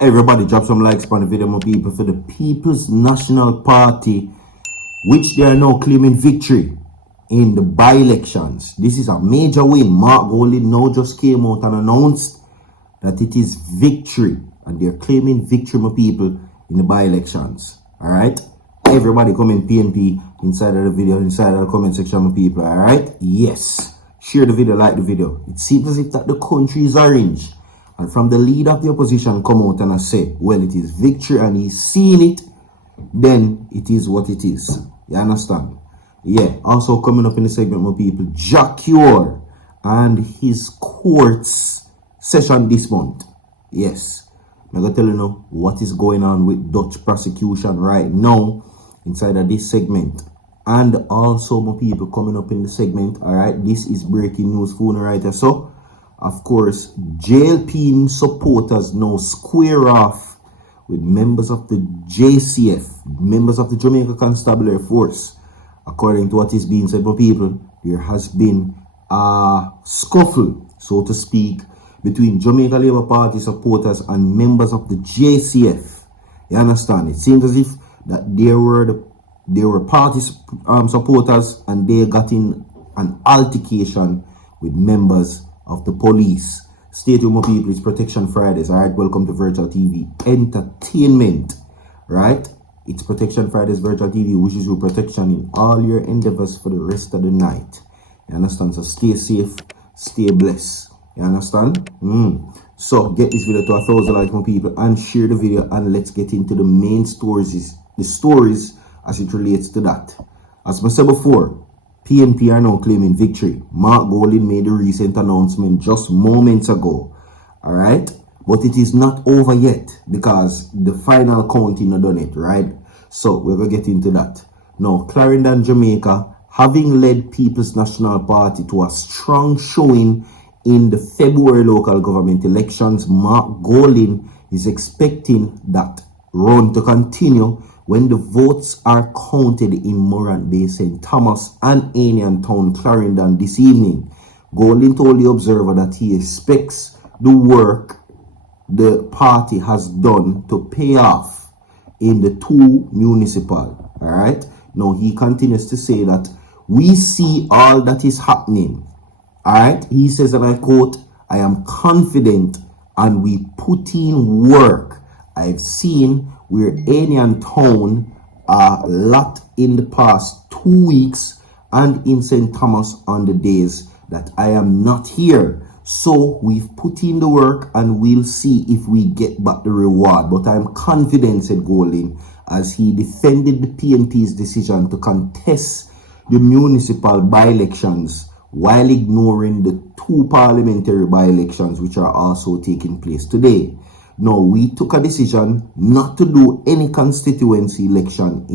Everybody drop some likes on the video, my people, for the People's National Party, which they are now claiming victory in the by-elections. This is a major win. Mark Golding now just came out and announced that it is victory, and they're claiming victory, my people, in the by-elections. Alright? Everybody comment PNP inside of the video, inside of the comment section, my people. Alright? Yes. Share the video, like the video. It seems as if that the country is orange. And from the leader of the opposition come out and I say, well, it is victory and he's seen it, then it is what it is. You understand? Yeah. Also coming up in the segment, my people, Jaure and his court's session this month. Yes. I'm going to tell you now what is going on with Dutch prosecution right now inside of this segment. And also, my people, coming up in the segment, all right, this is breaking news for right. So, of course, JLP supporters now square off with members of the JCF, members of the Jamaica Constabulary Force. According to what is being said by people, there has been a scuffle, so to speak, between Jamaica Labour Party supporters and members of the JCF. You understand? It seems as if that there were party supporters and they got in an altercation with members of the police. Stay tuned, my people. It's Protection Fridays. All right, welcome to Virtual TV Entertainment. Right, it's Protection Fridays Virtual TV, which is your protection in all your endeavors for the rest of the night. You understand? So stay safe, stay blessed. You understand? So get this video to 1,000 likes, my people, and share the video, and let's get into the main stories. The stories as it relates to that. As I said before, PNP are now claiming victory. Mark Golding made a recent announcement just moments ago. Alright? But it is not over yet because the final counting not done it, right? So we're going to get into that. Now, Clarendon, Jamaica, having led People's National Party to a strong showing in the February local government elections, Mark Golding is expecting that run to continue when the votes are counted in Morant Bay, St. Thomas and Anian Town, Clarendon this evening. Golding told the Observer that he expects the work the party has done to pay off in the two municipal. Alright? Now he continues to say that we see all that is happening. Alright? He says, and I quote, I am confident and we put in work. I've seen we're Anian Town a lot in the past 2 weeks and in St. Thomas on the days that I am not here. So we've put in the work and we'll see if we get back the reward. But I'm confident, said Golding, as he defended the PNP's decision to contest the municipal by-elections while ignoring the two parliamentary by-elections which are also taking place today. Now, we took a decision not to do any constituency election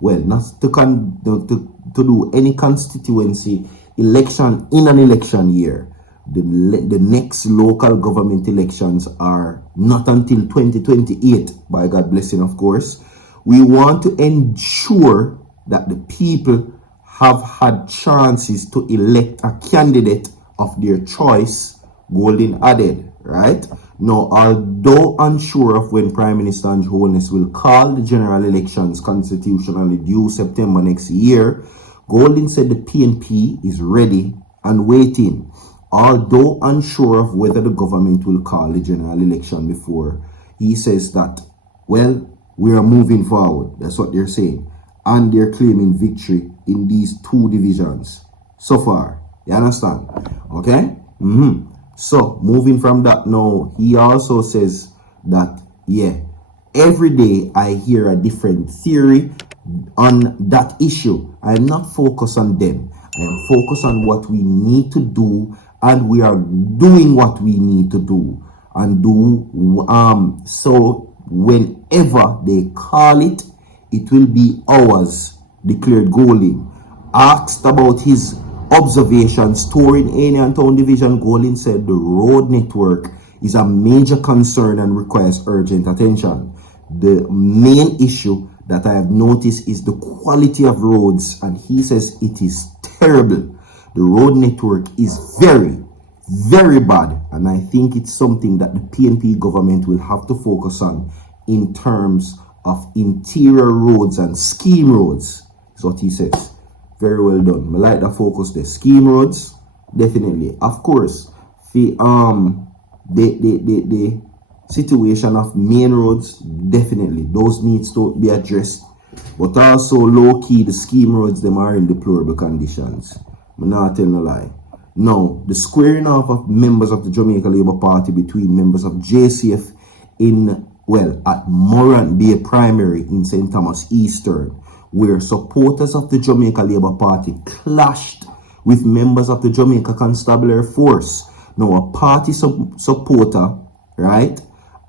not to do any constituency election in an election year. The next local government elections are not until 2028, by God blessing, of course. We want to ensure that the people have had chances to elect a candidate of their choice, Golding added, right? Now, although unsure of when Prime Minister and Holness will call the general elections constitutionally due September next year, Golding said the PNP is ready and waiting. Although unsure of whether the government will call the general election before, he says that, well, we are moving forward. That's what they're saying. And they're claiming victory in these two divisions so far. You understand? Okay? So, moving from that now, he also says that, yeah, every day I hear a different theory on that issue. I am not focused on them. I am focused on what we need to do, and we are doing what we need to do. And so whenever they call it, it will be ours, declared Golding. Asked about his observations touring Anian Town Division, Golding said the road network is a major concern and requires urgent attention. The main issue that I have noticed is the quality of roads, and he says it is terrible. The road network is very, Very bad, and I think it's something that the PNP government will have to focus on in terms of interior roads and scheme roads. That's what he says. Very well done. I like the focus there. Scheme roads, definitely. Of course, the situation of main roads, definitely. Those needs to be addressed. But also low key, the scheme roads, them are in deplorable conditions. I'm not telling a lie. Now, the squaring off of members of the Jamaica Labour Party between members of JCF at Morant Bay Primary in St. Thomas Eastern, where supporters of the Jamaica Labour Party clashed with members of the Jamaica Constabulary Force. Now, a party supporter, right,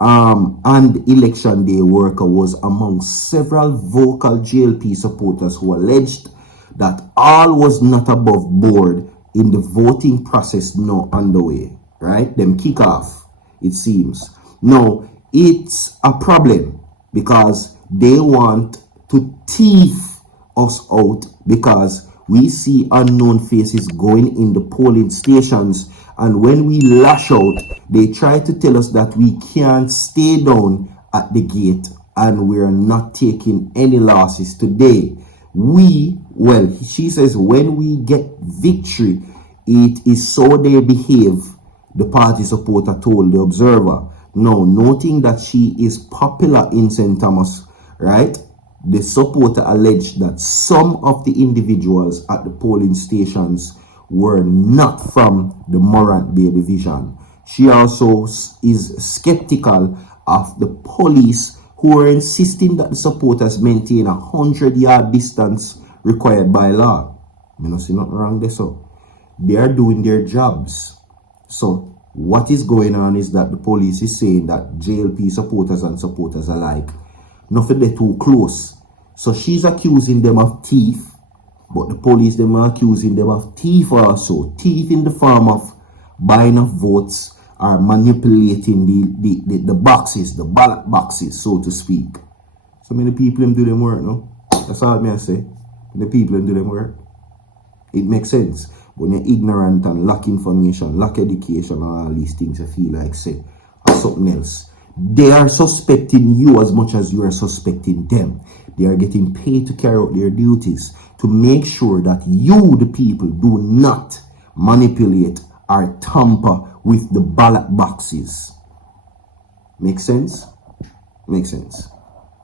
and election day worker was among several vocal JLP supporters who alleged that all was not above board in the voting process now underway, right? Them kick off, it seems. Now, it's a problem because they want to thief us out because we see unknown faces going in the polling stations, and when we lash out, they try to tell us that we can't stay down at the gate and we're not taking any losses today. She says, when we get victory, it is so they behave, the party supporter told the Observer. Now, noting that she is popular in St. Thomas, right, the supporter alleged that some of the individuals at the polling stations were not from the Morant Bay division. She also is skeptical of the police who are insisting that the supporters maintain a 100-yard distance required by law. You know, see nothing wrong there, so they are doing their jobs. So what is going on is that the police is saying that JLP supporters and supporters alike, nothing they're too close. So she's accusing them of thief, but the police them are accusing them of thief also. Thief in the form of buying of votes or manipulating the boxes, the ballot boxes, so to speak. So many people them do them work, no? That's all I say. The people them do them work. It makes sense. When you're ignorant and lack information, lack education, and all these things, you feel like say or something else. They are suspecting you as much as you are suspecting them. They are getting paid to carry out their duties to make sure that you, the people, do not manipulate or tamper with the ballot boxes. Make sense? Makes sense.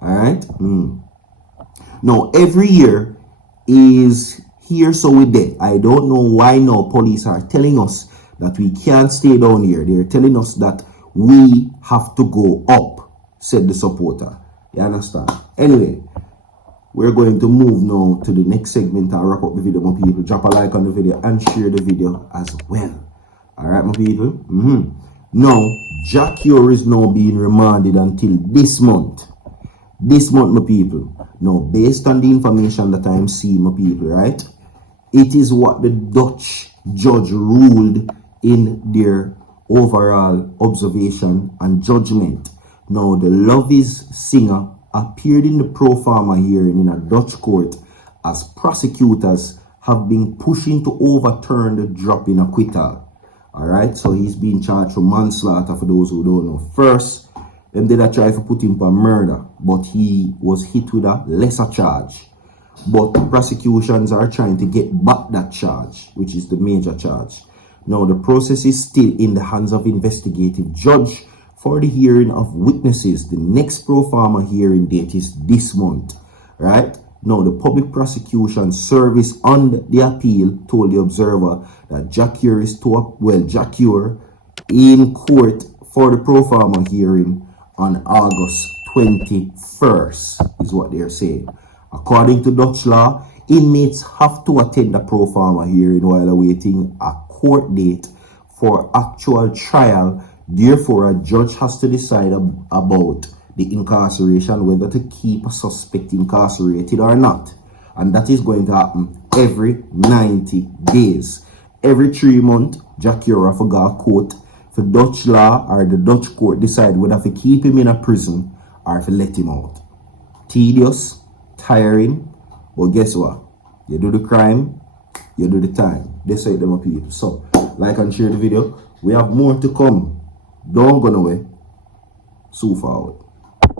Alright? Now, every year is here, so we did. I don't know why now police are telling us that we can't stay down here. They're telling us that we have to go up, said the supporter. You understand? Anyway, we're going to move now to the next segment and wrap up the video, my people. Drop a like on the video and share the video as well. Alright, my people. Now, Jaure is now being remanded until this month. This month, my people. Now, based on the information that I'm seeing, my people, right? It is what the Dutch judge ruled in their overall observation and judgment. Now, the Love Is singer appeared in the pro forma hearing in a Dutch court as prosecutors have been pushing to overturn the drop in acquittal. Alright, so he's being charged for manslaughter for those who don't know. First, them did a try to put him for murder, but he was hit with a lesser charge. But the prosecutions are trying to get back that charge, which is the major charge. Now, the process is still in the hands of investigative judge for the hearing of witnesses. The next pro forma hearing date is this month, right? Now, the public prosecution service on the appeal told the Observer that Jaure is Jaure in court for the pro forma hearing on August 21st, is what they're saying. According to Dutch law, inmates have to attend a pro forma hearing while awaiting a court date for actual trial. Therefore, a judge has to decide about the incarceration, whether to keep a suspect incarcerated or not. And that is going to happen every 90 days. Every 3 months, Jaure forgot court for Dutch law or the Dutch court decide whether to keep him in a prison or to let him out. Tedious, tiring, but guess what? You do the crime, you do the time. They say them people. So like and share the video. We have more to come. Don't go nowhere. So forward.